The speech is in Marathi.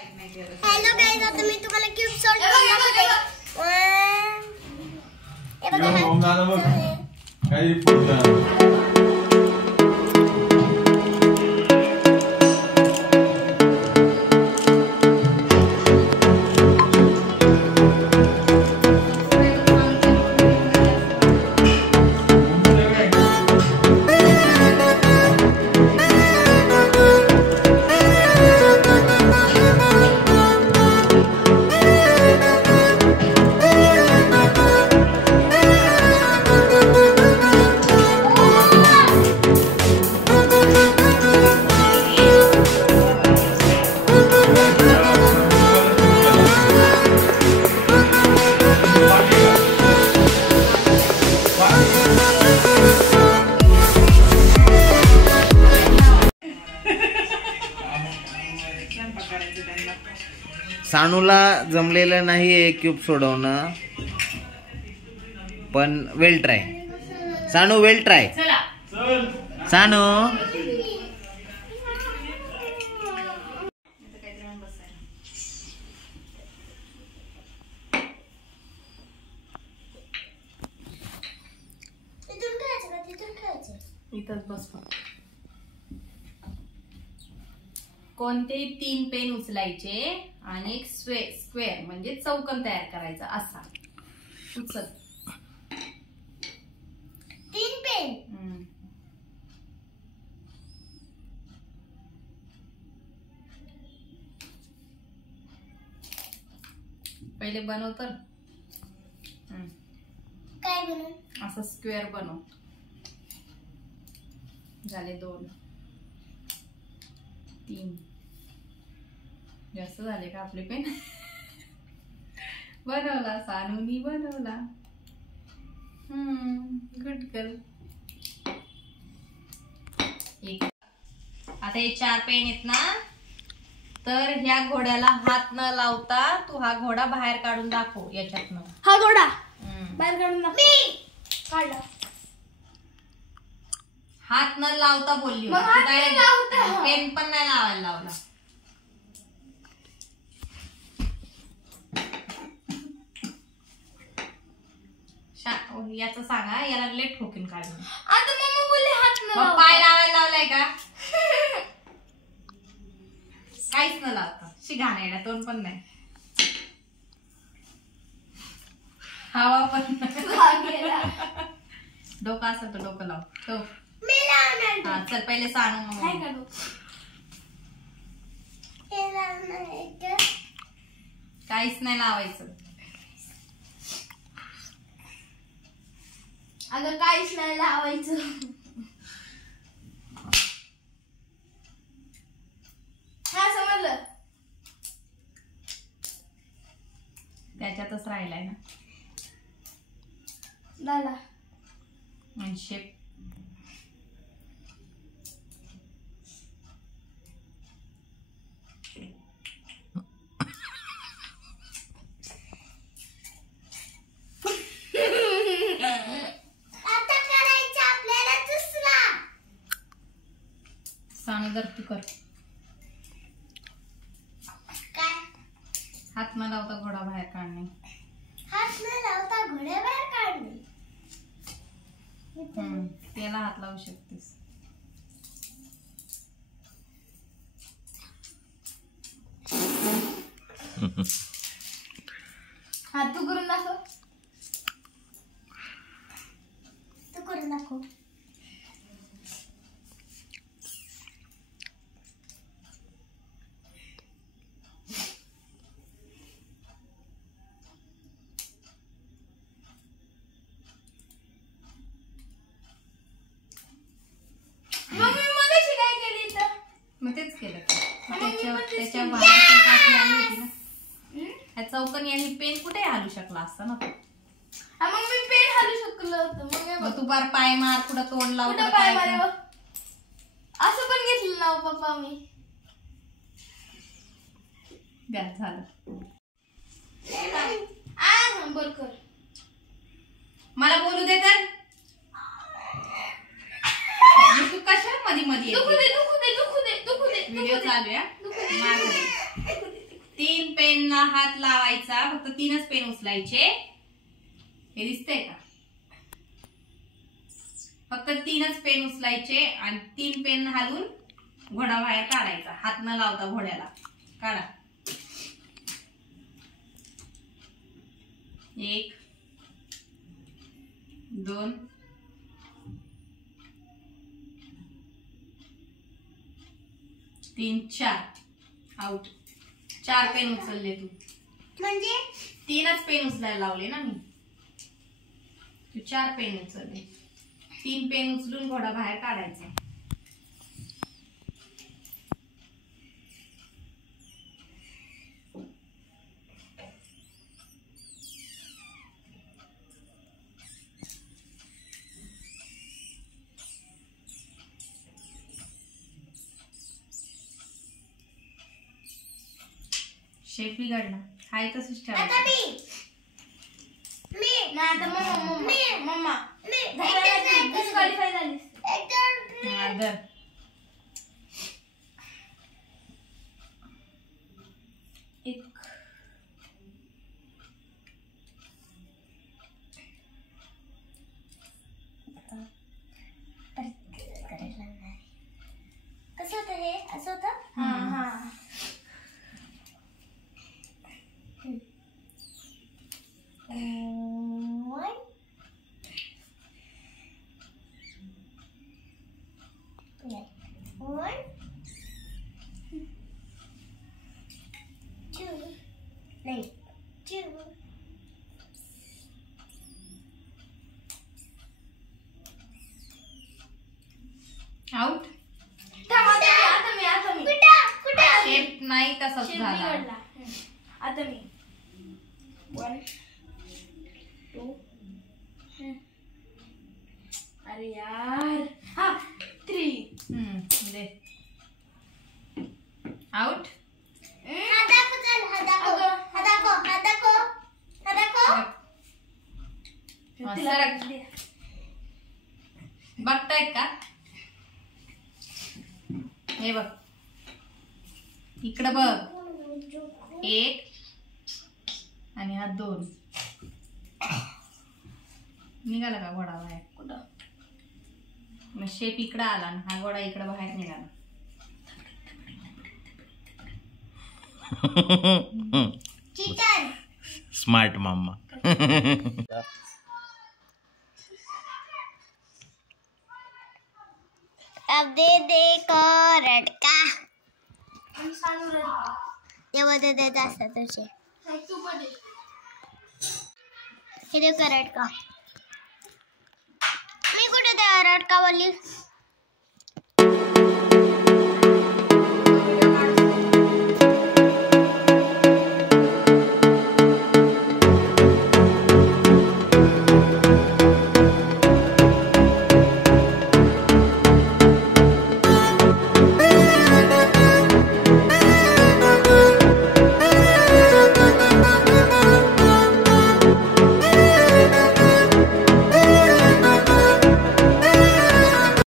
हॅलो गाईज, आता मी तुम्हाला क्यूब सॉल्ट सानूला जमलेलं नाहीये क्यूब सोडवणं, पण वेल ट्राय. सानू वेल ट्राय. सानू इथंच बस. कोणतेही 3 पेन उचलायचे आणि एक स्क्वेअर म्हणजे चौकोन तयार करायचा असा. उचल 3 पेन. पहिले बनव तर. काय बनव? असं स्क्वेअर बनव. झाले 2 3. जास्त झाले का आपले पेन? बनवला सानूनी, बनवला. Good girl. आता हे 4 पेन आहेत ना, तर ह्या घोड्याला हात न लावता तू हा घोडा बाहेर काढून दाखव. याच्यातनं हा घोडा बाहेर काढून दाखव. मी काढला. हात न लावता बोलली. पेन पण नाही लावायला लावला. याच सांगा, याला लेट ठोकीन काढून. आता मम्मा बोलली हात न लाव. पाय लावायला लावलाय का? काहीच न लावता. शिघाण येण्या तोंड पण नाही, हवा पण डोकं असं तर डोकं लाव. तो हा चल पहिले सांगू. काहीच नाही लावायचं. अगं काहीच नाही लावायचं. हा समजलं. त्याच्यातच राहिलाय ना दादा. शेप सानू तू कर. काय? हात न लावता घोडा बाहेर काढणे. हात न लावता घोड्या बाहेर काढणे. त्याला हात लावू शकतेस. हा तू करून दाखव. तू करून दाखव. मग तेच केलं. त्याच्या बाहेर काठी आली होती ना, ह्या चौकनी आणि पेन कुठे हलू शकला असता ना. मग मी पेन हलू शकलो होतं. मग तू बार पाय मार, कुठं तोंड लाव. पाय मार असं पण घेतलं ना पप्पा मी. झालं. बोल कर. मला बोलू दे तर. तू कशा मध्ये मध्ये दुखू दे दुखू दे दुखू दे दुखू दे. व्हिडिओ चालू आहे. 3 पेनला हात लावायचा, फक्त 3च पेन उचलायचे. हे दिसतंय का? फक्त 3च पेन उचलायचे आणि 3 पेन हलवून घोडा बाहेर काढायचा. हात न लावता घोड्याला काढा. 1 2 3 4. आउट. 4 पेन उचलले तू. म्हणजे 3च पेन उचलायला लावले ना मी. तू 4 पेन उचलले. 3 पेन उचलून घोडा बाहेर काढायचा. शेप बिघडला. हाय तसंच आता ठेवायचं. मी नाही आता मम्मा डिस्क्वालिफाय झाली. हा, धर. एक कसं होतं हे? असं होतं. हा. One, 2, नाही 2. आउट. आता मी शेप नाही तसाच शेप झाला. बिघडला. आता मी 1 2. अरे यार. हा 3. दे. आउट. बघतायत का? हे बघ इकडं बघ. 1 आणि हा 2. निघाला का घोडा बाहेर? कुठं? मग शेप इकडं आला आणि हा घोडा इकडं बाहेर निघाला. Smart mamma. अब दे को रटका. तेव्हा देत असतात तुझे. हे दे का रटका. मी कुठे त्या रटका बोलली?